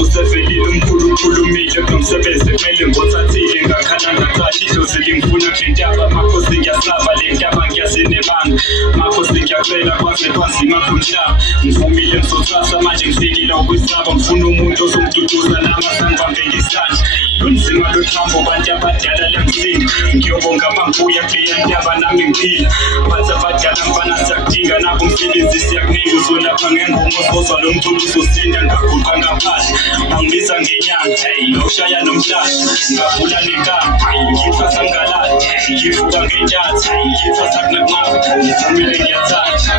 Usevelile umkhulukhulumile kumsebenzi kumele ngothathile ngakhala ngaqashi idlozi lingifuna kulentaba makhosi ngiyasaba lentaba ngiyazinebanga makhosi ngiyacela kwaze kwanzima kumhlaba ngivumile ngizothatha manje ngifikile ukwisaba ngifuna umuntu ozongiduduza namazangibambele isandla lunzima lothambo bantu abadala lemsinda ngiyobonga mangibuya kuleya ntaba nami ngiphila bathi abadala mfana siyakudinga nabo umsebenzi siyakunika uzolapha ngengoma ozozwa lo mculo uzosinda ngaguqa ngaphandle angibiza ngenyanga nokushaya nomhlahla ngavula nekamba ngiyithatha ngalala ngivuka ngenyathi ngiyithatha kunaqaba ngivumile ngiyathanda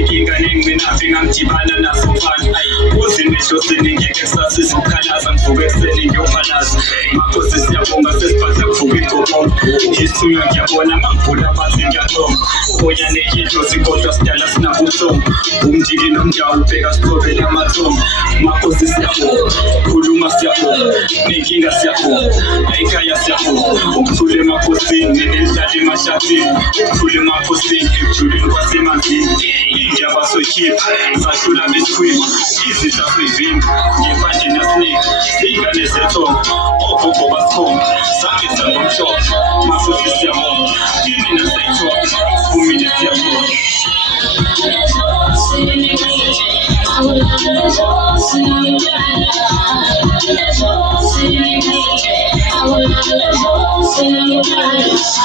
Inkinga nenginafi ngangidibana naso mfana uzimehlo seningeke kusasiza ukukhalaza ngivuke ekuseni ngiyophalaza makhosi siyabonga sesiphatha kuvuka igobonga isithunywa ngiyabona mangivula phansi ngiyachonga oya neyidlo sikhohlwa sidala sinabuhlungu umndiki nomndawo ubheka sithobele amathongo makhosi siyabonga khuluma siyabonga nenkinga siyabonga ekhaya siyabonga ukuthula emakhosini nenendlala emashathini ukuthula emakhosini ekujulini kwasemanzini indaba soyikhipha sahlula besikhwini izitha seyivimba ngempande nasinika siyingane zethonga ogogo basikhomba sakhetha ngomhlophe makhosi siyabonga kimi nasayithonga kumile siyabonga I